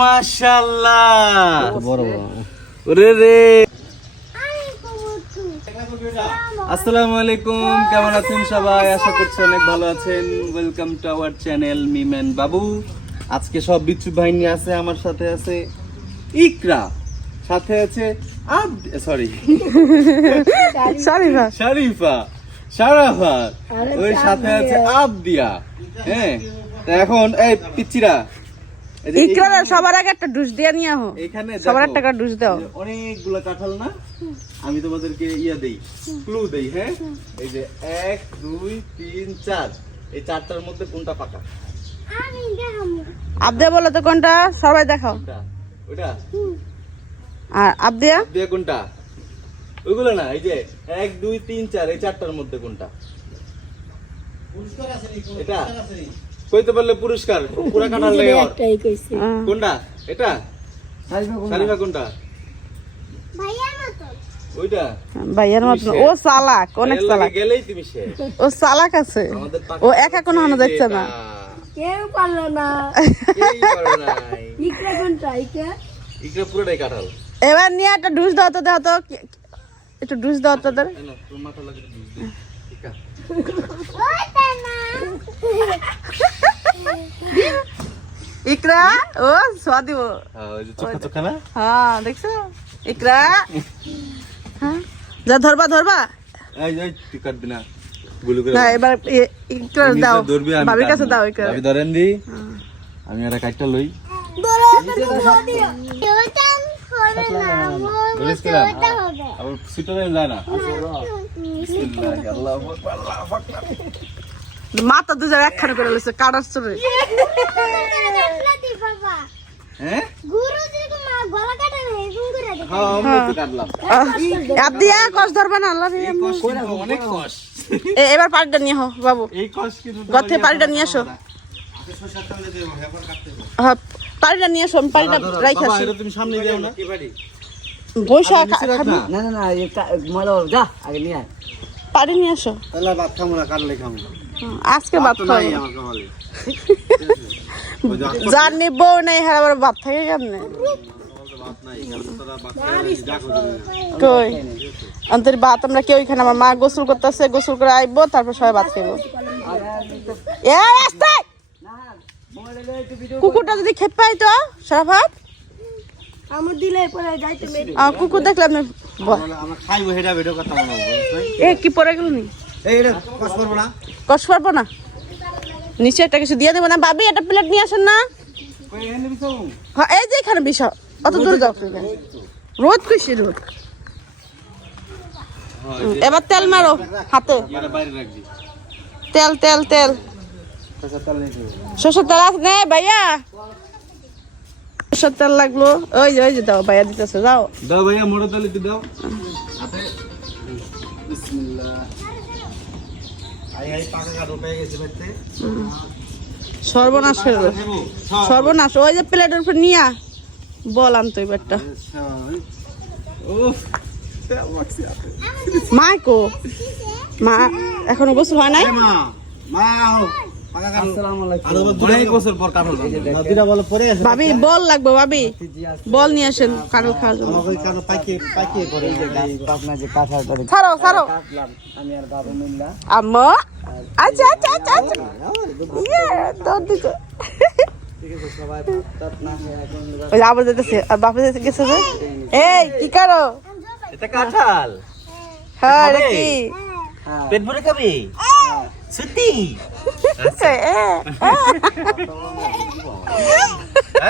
মাশাআল্লাহ বড় বড় ওরে রে। আসসালামু আলাইকুম, কেমন আছেন সবাই? আশা করছি অনেক ভালো আছেন। Welcome to our channel Mim and Babu. আজকে সব বিচ্ছু ভাই নিয়ে আছে, আমার সাথে আছে ইকরা, সাথে আছে শরীফা, শারাফাত, ওই সাথে আছে আবদিয়া। হ্যাঁ, তো এখন এই পিচ্চিরা ইকরা সবার আগে একটা ডুস দিয়ে নিয়ে আহো। এখানে সবার একটা ডুস দাও। অনেকগুলো কাঁঠাল না, আমি তোমাদেরকে দেই, ক্লু দেই। হ্যাঁ, এই যে 1 2 3 4, এই চারটার মধ্যে কোনটা পাকা? আবদিয়া বলো তো কোনটা, সবাই দেখাও। ওটা আর আবদিয়া কোনটা? ওইগুলো না, এই যে 1 2 3 4, এই চারটার মধ্যে কোনটা? এটা কইতে পারলে পুরস্কার, পুরা কাঁঠাল লাগে। কোনটা এটা? শারিফা কোনটা? ওইটা ভাইয়ার মত। ও চালাক, অনেক চালাক। গেলেই তুমি সে, ও চালাক আছে, ও একা কোনো হানো যাচ্ছে না। কেউ পারলো না। ইকরা কোনটা? ইকরা পুরোটাই কাঁঠাল। এবার নিয়ে একটা ডুস দাও তো, দাও তো একটু ডুস দাও তো। মাথা লাগে ইকরা ও সোয়া দিব। হ্যাঁ দেখছো ইকরা? হ্যাঁ যা ধরবা ধরবা। না এবার ইকরা দাও, ভাবির কাছে দাও। ইকরা ভাবি ধরেন দি, আমি একটা কাটটা লই। আবার সিটরে যায় না। মাথা দুজার একখানে করে লইছে কাটার চরে। হ্যাঁ আবদিয়া কষ ধরবা না, আল্লাহ অনেক কষ। এবার পাড়িটা নিয়ে হো বাবু, এই কষ কিন্তু গথে পাড়িটা নিয়ে আসো। হ্যাঁ পাড়িটা নিয়ে আসো, আমি পাড়িটা রাইখা আসি। তুমি সামনে যাও না, বৈশা খাবি না না না, ময়লা যা আগে নিয়ে আয়। পাড়ি নিয়ে আসো। তাহলে ভাত খাবো না, কাটলে খাবো। আজকে ভাত খাবো আমার কপালে যার নি বউ নেই, হ্যাঁ আবার ভাত থাকে কেমনে? কই অন্তর ভাত আমরা কেউ এখানে, আমার মা গোসল করতেছে, গোসল করে আইবো, তারপর সবাই ভাত খাইবো। এ রাস্তায় কুকুরটা যদি খেপাই তো শরাফাত, আমার দিলে পরে যাইতে মেরি। কুকুর দেখলে আপনি আমরা খাইবো, হেডা ভিডিও কথা বানাবো। এ কি পরে গেল নি? এইটা কষ্ট করবো না, কষ্ট পারবো না, নিচে একটা কিছু দিয়ে দেবো না। ভাবি একটা প্লেট নিয়ে আসেন না। হ্যাঁ এই যে এখানে বিষয়, অত দূর যাও। রোদ কিসে রোদ? এবার তেল মারো হাতে, তেল তেল তেল। সরষের তেল আছে না ভাইয়া? সরষের তেল লাগলো। ওই যে দাও, ভাইয়া দিতেছে, যাও দাও ভাইয়া, মোটা তেল একটু দাও হাতে। বিসমিল্লাহ। আই পাকা কাটো পেয়ে গেছে বাইতে। সর্বনাশ হয়ে গেল, সর্বনাশ। ওই যে প্লেটের উপর নিয়া বল আনতো এবারটা। মা কো? মা এখনো গোসল হয় নাই? ভাবি বল লাগবে, ভাবি বল নিয়ে আসেন কাঁঠাল খাওয়ার জন্য। ছাড়ো ছাড়ো আম্মা। আচ্ছা আচ্ছা আচ্ছা আচ্ছা, তোর দিকে আবার যেতেছে, আর বাপে যেতে গেছে যে। এই কি করো? এটা কাঁঠাল। হ্যাঁ রে কি পেট ভরে খাবি? সত্যি?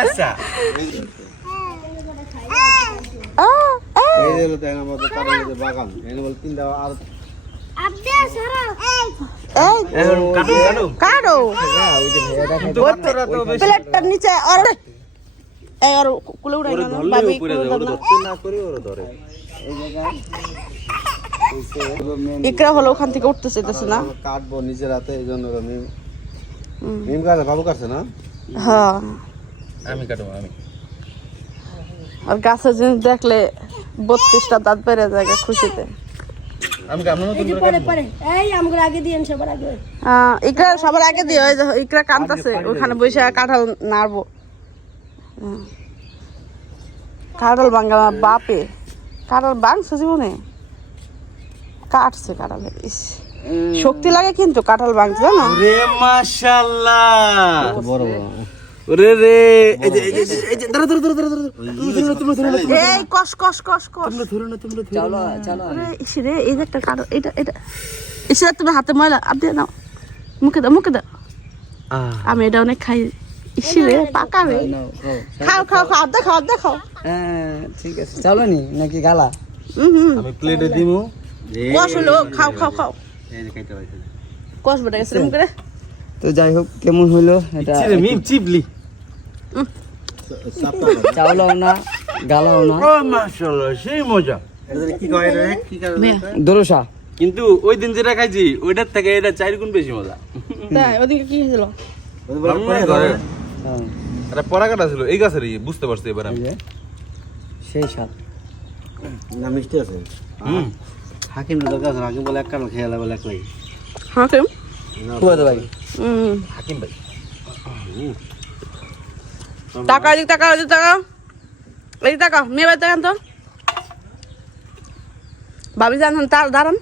আচ্ছা এই হলো দেন আমাদের কাঁঠালের বাগান। এনে বল তিন দাও আর আবদিয়া সরা। এই কাটো কাটো কাটো কাটো। প্লেটটা নিচে আর এই আর কুলে উড়াই না ভাবি, না করি ওর ধরে। এই জায়গায় ইকরা হলো ওখান থেকে উঠতে চাইতেছে না। কাটবো নিজের হাতে, এই জন্য মিম কাটে, বাবু কাটছে না। হ্যাঁ আমি কাটবো আমি। আর গাছের জিনিস দেখলে 32টা দাঁত বেড়ে যায় খুশিতে। আমি আপনার মতন করে পরে কাটবো। পরে এই আমগুলো আগে দিয়েন সবার আগে ইকরা সবার আগে দিও ওই যে ইকরা কানতাছে ওখানে বসে কাঁঠাল নাড়বো কাঁঠাল ভাঙা বাপে কাঁঠাল ভাঙছে জীবনে কাটছে কাঁঠাল ইস শক্তি লাগে কিন্তু কাঁঠাল ভাঙছে না ওরে মাশাআল্লাহ বড় বড় ওরে রে এই যে এই যে দাঁড়া দাঁড়া দাঁড়া দাঁড়া তোমরা এই কস কস কস কস ধরো না তোমরা চলো চলো আরে ইস রে এই যে একটা কাঁঠাল এটা এটা ইস রে তুমি হাতে ময়লা আপ দিয়ে নাও মুখে দাও আমি এটা অনেক খাই ইস রে পাকা রে খাও খাও খাও দেখো হ্যাঁ ঠিক আছে চলো নি নাকি গালা আমি প্লেটে দিমু কস হলো খাও খাও খাও এই যে খাইতে পাইছে কস বেটা গেছে রে মুখে রে তো যাই হোক কেমন হইলো এটা চিরে মিম চিপলি চাওলাও না গালাও না ও মাশাআল্লাহ সেই মজা এটা কি কয় রে কি কারণে দোরসা কিন্তু ওই দিন যেটা খাইছি ওইটার থেকে এটা 4 গুণ বেশি মজা তাই ওদিকে কি হয়েছিল আরে পড়া কাটা ছিল এই গাছের বুঝতে পারছি এবার আমি সেই স্বাদ না মিষ্টি আছে হুম হাকিম দরকার হাকিম বলে এক কারণ খেয়ালা বলে এক লাগে হ্যাঁ কেম কুয়াতে ভাই হাকিম ভাই টাকা এদিক টাকা এদিক টাকা এদিক টাকা মেয়ে বাড়ি টাকা তো ভাবি জান তার দাঁড়ান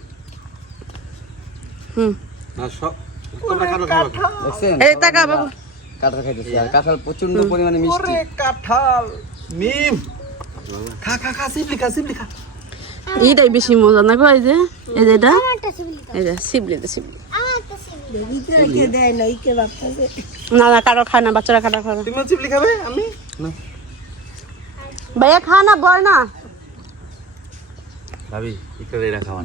না সব তোমরা কালো খাও দেখছেন এই টাকা বাবু কাঁঠাল খাইতেছি আর কাঁঠাল প্রচন্ড পরিমাণে মিষ্টি কাঁঠাল মিম খা খা খা সিবলি খা এইটাই বেশি মজা না গো এই যে এটা এই যে শিবলি না না কারো খায় না বাচ্চারা কাটা খায় না তুমি সিবলি খাবে আমি না ভাইয়া খা না বল না ভাবি একটু রেডা খাওয়ান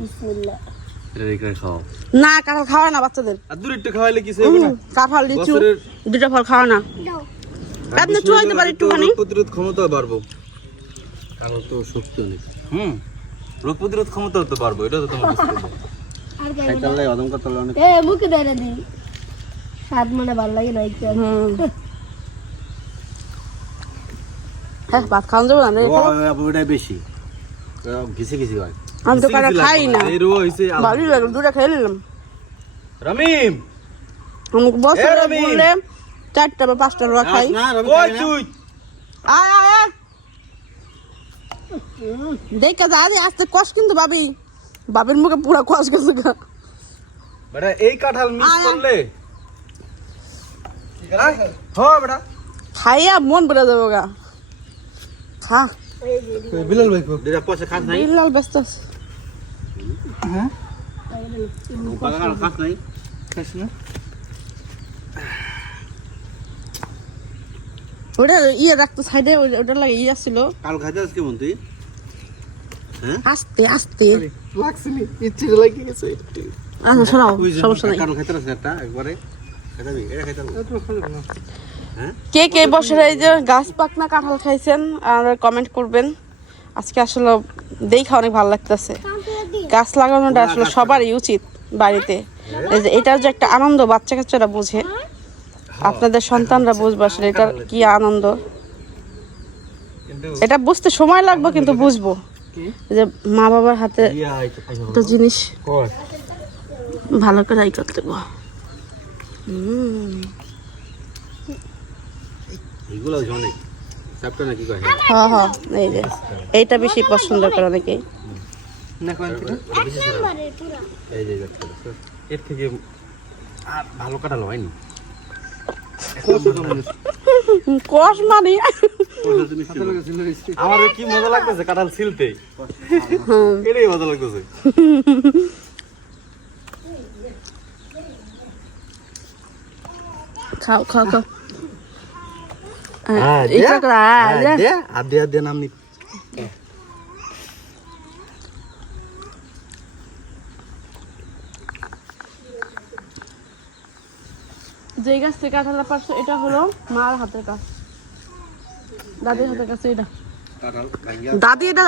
এটা রেখে খাও না কাঁঠাল খাওয়া না বাচ্চাদের আর দূর একটু খাওয়াইলে কিছু হবে না কাঁঠাল লিচু বছরের দুটো ফল খাওয়া না আপনি চুয়াইতে পারি একটুখানি প্রতিরোধ ক্ষমতা বাড়বো কারণ তো শক্তি অনেক রোগ প্রতিরোধ ক্ষমতা তো পারবো এটা তো তোমার বুঝতে হবে খাইতালে অদম করতালে অনেক এ মুখে ধরে দি স্বাদ মানে ভালো লাগে না একটু হ্যাঁ ভাত খাওয়া যাবে না রে, খাও। ওইটাই বেশি ঘিসে ঘিসে হয় আমি তো কাটা খাই না এই রো হইছে ভালোই লাগলো দুটা খেয়ে নিলাম রামিম আমাকে বসে এ রবি। বললে 4টা বা 5টা রোয়া খাই না রবি ওই তুই আয় আয় আয় দেখা যা রে আস্তে কষ কিন্তু বাবির মুখে পুরা কষ গেছে গা। বেটা এই কাঁঠাল মিস আয়। করলে হ্যাঁ বেটা খাইয়া মন বেড়ে যাবো গা খা বিলাল ভাই দুটা পয়সা খাস নাই বিল্লাল ব্যস্ত আছে বাগান খাস নাই খাস না ওটা ইয়ে রাখতো সাইডে ওটা লাগে ইয়ে ছিল কাল খাইতে আজকে মন তুই আস্তে আস্তে লাগছিনি ইচ্ছে লাগি গেছে আচ্ছা সরাও সমস্যা নাই কাল খাইতে আছে একটা একবারে খাইতাবি এটা খাইতাম কে কে বছর এই যে গাছ পাকনা কাঁঠাল খাইছেন আর কমেন্ট করবেন আজকে আসলে দেখা অনেক ভালো লাগতেছে গাছ লাগানোটা আসলে সবারই উচিত বাড়িতে এই যে এটার যে একটা আনন্দ বাচ্চা কাচ্চারা বোঝে আপনাদের সন্তানরা বুঝবে আসলে এটার কি আনন্দ কিন্তু এটা বুঝতে সময় লাগবে কিন্তু বুঝবো এই যে মা বাবার হাতে একটা জিনিস কই ভালো করে আই করতে গো এগুলো অনেক চ্যাপ্টার নাকি কয় হ্যাঁ হ্যাঁ এই যে এইটা বেশি পছন্দ করে অনেকেই না কোন এই যে যাচ্ছে এর থেকে আর ভালো কাঁঠাল হয়নি কষ মানে আমার কি মজা লাগতেছে কাঁঠাল ছিলতে এটাই মজা লাগতেছে খাও খাও খাও হ্যাঁ, এটা করা আদে আদে নাম নি যে গাছ থেকে কাঁঠালটা পারছো এটা হলো মার হাতের কাজ দাদির হাতের কাছে এটা কাঁঠাল ভাঙ্গিয়া দাদি এটা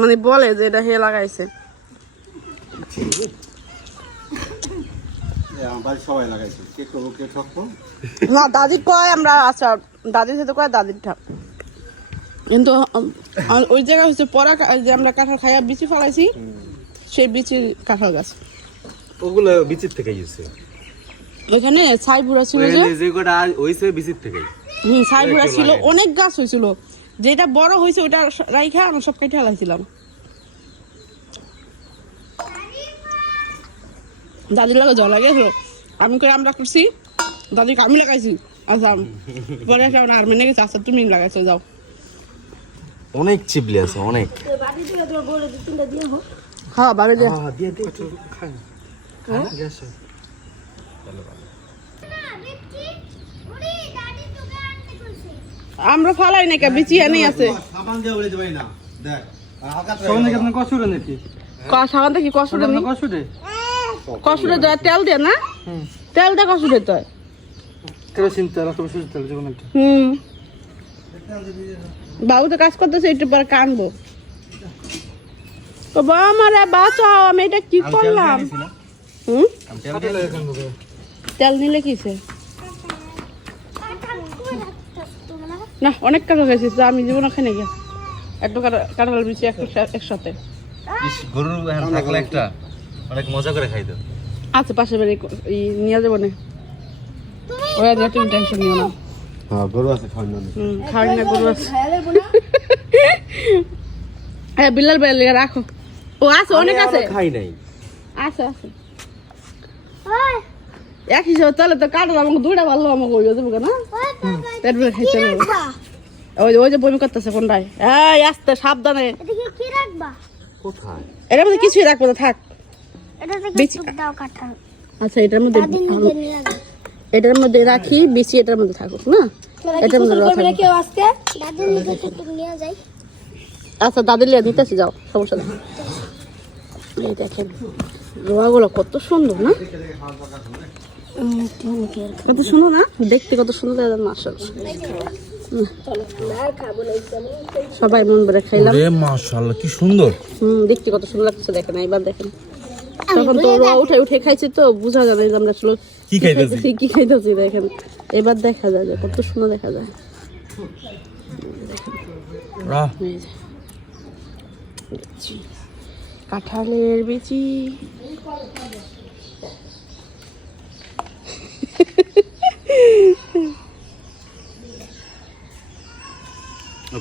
মানে বলে যে এটা হে লাগাইছে আমার বাড়ি সবাই লাগাইছে কে করবো কে ঠকবো না দাদি কয় আমরা আচ্ছা দাদির সাথে কয় দাদিরটা কিন্তু ওই জায়গায় হচ্ছে পরা যে আমরা কাঁঠাল খাইয়া বিচি ফেলাইছি সেই বিচি কাঁঠাল গাছ। ওগুলো বিচির থেকে গেছে এখানে ছাইপুরা ছিল যে, যে কটা হইছে বিচির থেকে। ছাইপুরা ছিল, অনেক গাছ হয়েছিল, যেটা বড় হয়েছে ওটা রাইখা আমি সব কেটে হালাইছিলাম। দাদির লাগে জল লাগে, আমি করে আমরা করছি, দাদিকে আমি লাগাইছি। আচ্ছা পরে একটা আর মেনে গেছে, আচ্ছা তুমি লাগাইছো, যাও। অনেক চিপলি আছে অনেক। হ্যাঁ বাড়ি দিয়ে দিয়ে দে খাই গেছে। আমরা ফালাই নাকি বিচি এনেই আছে। সাবান দিয়ে উড়ে যাবে না দেখ সাবান থেকে আপনি কসুরে নাকি? সাবান দেখি কসুরে নি, কসুরে কসুরে দেয় তেল দিয়ে না, তেল দিয়ে কসুরে দেয়। কেরোসিন তেল অথবা সূর্য তেল যেকোনো একটা। বাবু তো কাজ করতেছে, একটু পরে কানবো। তো বাবা মারা বাঁচাও, আমি এটা কি করলাম? তেল নিলে কিসে না, অনেক কাঁঠাল খাইছিস তো, আমি জীবনে খাই নাকি একটু কাঁঠাল বিচি একসাথে। গরুর থাকলে একটা অনেক মজা করে খাইতো। আচ্ছা পাশে বাড়ি নিয়ে যাবো না, ওরা যা, তুমি টেনশন নিও না। হ্যাঁ গরু আছে খাওয়ানো। খাওয়াই না, গরু আছে। হ্যাঁ বিল্লাল ভাই রাখো, ও আছে অনেক আছে, খাই নাই। আছে আছে এক হিসাবে, তাহলে তো কাটল আমাকে দুইটা ভালো আমাকে ওই যাবো না, পেট ভরে খাইতে হবে। ওই যে বমি করতেছে কোনটায়, এই আস্তে সাবধানে। কোথায়? এটার মধ্যে কিছুই রাখবো না, থাক। বিচি আচ্ছা এটার মধ্যে, এটার মধ্যে রাখি, বিচি এটার মধ্যে থাকুক না, এটার মধ্যে আচ্ছা দাদি লিয়ে দিতেছি, যাও, সমস্যা নেই। এই দেখেন রোয়াগুলো কত সুন্দর না, কত সুন্দর না দেখতে, কত সুন্দর মাশাআল্লাহ। সবাই মন ভরে খাইলাম। মাশাআল্লাহ কি সুন্দর। দেখতে কত সুন্দর লাগছে, দেখেন এবার দেখেন। তখন তো রোয়া উঠে উঠে খাইছে তো বোঝা যাবে যে আমরা আসলে কি খাইতেছি। দেখেন এবার দেখা যায় যে কত সুন্দর দেখা যায়। কাঁঠালের বিচি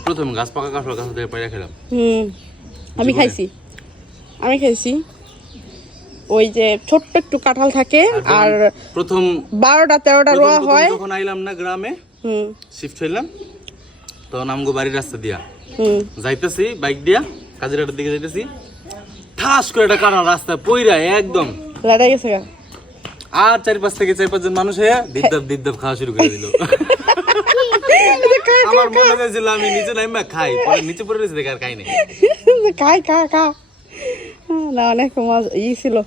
প্রথম গাছ পাকা কাঁঠাল গাছ থেকে পাইরা খেলাম। আমি খাইছি ওই যে ছোট্ট একটু কাঁঠাল থাকে, আর প্রথম 12টা 13টা রোয়া হয়। যখন আইলাম না গ্রামে, শিফট হইলাম, তখন আমগো বাড়ির রাস্তা দিয়া যাইতেছি, বাইক দিয়া কাজিরাটার দিকে যাইতেছি, ঠাস করে একটা কাঁঠাল রাস্তায় পইরা একদম লড়াই গেছে গা। আর 4-5 থেকে 4-5 জন মানুষ হয়ে দিদ্দাপ খাওয়া শুরু করে দিল। আমার মনে হয়েছিল আমি নিচে নাইমা খাই, পরে নিচে পড়ে রয়েছে দেখে আর খাই নাই। খাই না, অনেক মজা ছিল।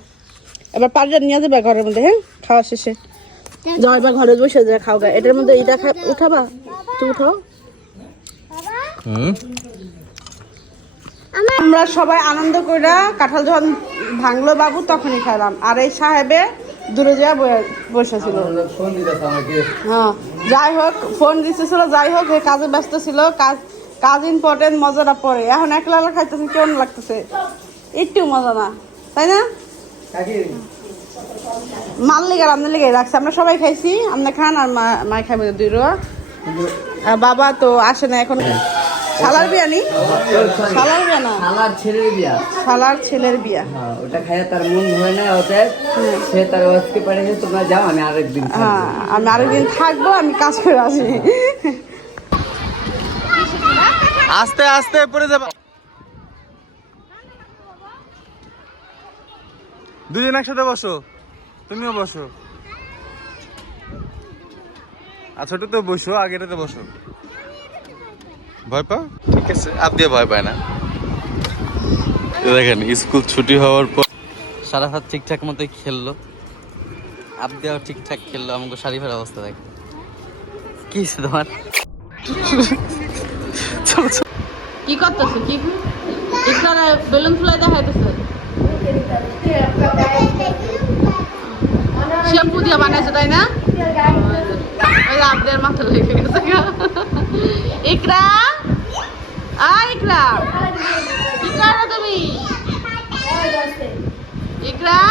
এবার পাড়টা নিয়ে যাবে ঘরের মধ্যে, হ্যাঁ খাওয়া শেষে যাও, এবার ঘরে বসে যা খাও গা। এটার মধ্যে এটা উঠাবা, তুই উঠাও। আমরা সবাই আনন্দ করে কাঁঠাল যখন ভাঙলো বাবু তখনই খাইলাম, আর এই সাহেবে দূরে যা বসেছিল। হ্যাঁ যাই হোক, ফোন দিতেছিল, যাই হোক কাজে ব্যস্ত ছিল, কাজ ইম্পর্টেন্ট, মজাটা পরে। এখন একলা খাইতেছে, কেমন লাগতেছে? একটু মজা না, তাই না? মাল লেগে আপনার লেগে রাখছে, আমরা সবাই খাইছি, আমরা খান আর মা খাইবে 2 রোয়া। আর বাবা তো আসে না এখন। শালার বিয়া নি, শালার বিয়া না, শালার ছেলের বিয়া। ওটা খাইয়া তার মন হয় না, ওটা সে তার আজকে পারে, তোমরা যাও, আমি আরেকদিন। হ্যাঁ আমি আরেকদিন থাকবো, আমি কাজ করে আসি। আস্তে আস্তে পড়ে যাবে। দুজন একসাথে বসো, তুমিও বসো। আচ্ছা তো বসো, আগেটাতে বসো। ভয় পাও? ঠিক আছে, আপনি ভয় পায় না। দেখেন স্কুল ছুটি হওয়ার পর সারা হাত ঠিকঠাক মতো খেললো, আপনিও ঠিকঠাক খেললো। আমাকে শাড়ি ফেরার অবস্থা দেখেন কি তোমার। কি করতেছে? কি এখানে বেলুন ফুলাই দেখাইতেছে, শ্যাম্পু দিয়ে বানাইছে তাই না? ওই আপনাদের মাথা লেগে গেছে। ইকরা, ইকরা কি করো তুমি? ইকরা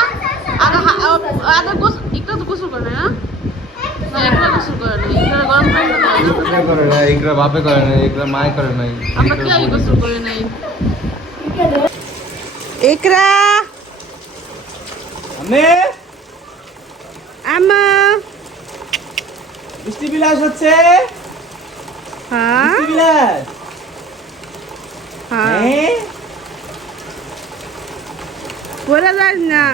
আগে গোসল ইকরা তো গোসল করে না ইকরা গোসল করে না ইকরা গরম পানি করে না এগুলা বাপে করে না এগুলা মায় করে নাই আমরা কি আগে গোসল করে নাই ইকরা আমি আমা বৃষ্টি বিলাস হচ্ছে হ্যাঁ বৃষ্টি বিলাস হ্যাঁ হ্যাঁ বলে যাস না